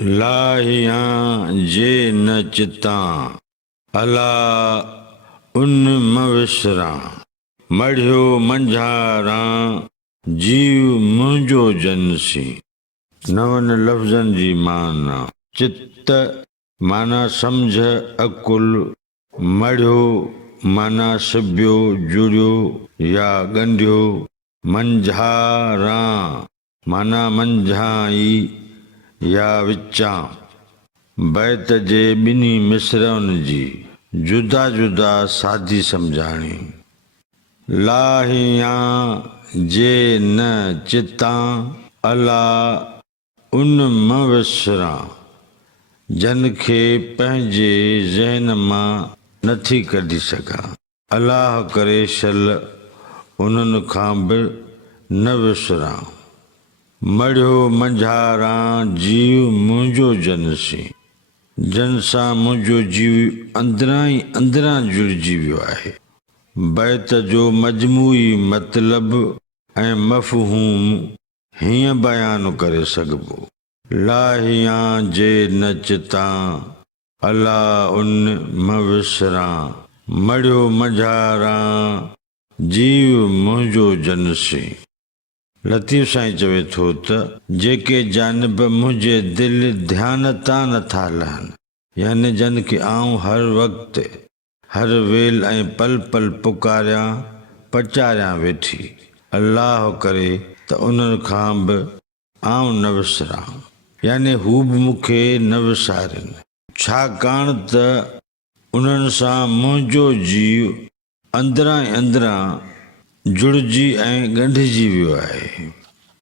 लाहियां जे न चितां अला उन मविसरां मढ़ियो मंझारां जीव मुंहिंजो जनसी। नवनि लफ़्ज़नि जी माना। चित्त माना सम्झ अकुल, मढ़ियो माना सिबियो जुड़ियो या ॻंढियो, मंझारां माना मंझाई या विचां। बैत जे ॿिन्ही मिसरनि जी जुदा जुदा सादी सम्झाणी। लाहियां जे न चितां अला उन मविसरां, जन खे पंहिंजे ज़हन मां नथी कढी सघां। अलाह करे शल उन्हनि खां बि न विसरां। मढ़ियो मंझारां जीव मुंहिंजो जनसी, जन सां मुंहिंजो जीव अंदरां ई अंदरां जुड़िजी वियो आहे। बैत जो मजमूई मतिलबु ऐं मफ़हूम हीअं बयानु करे सघिबो। लाहियां जे न चितां अला उन मविसरां, मढ़ियो मंझारां जीव मुंहिंजो जनसी। लतीफ़ साईं चवे थो त जेके जानिब मुंहिंजे दिलि ध्यान तां नथा लहनि, यानी जन खे आऊं हर वक़्तु हर वेल ऐं पल पल पुकारियां पचारियां वेठी, अलाह करे त उन्हनि खां बि आऊं न विसरां, यानी हू बि मूंखे न विसारनि, छाकाणि त उन्हनि सां मुंहिंजो जीव अंदरां ई अंदरां जुड़िजी ऐं ॻंढिजी वियो आहे।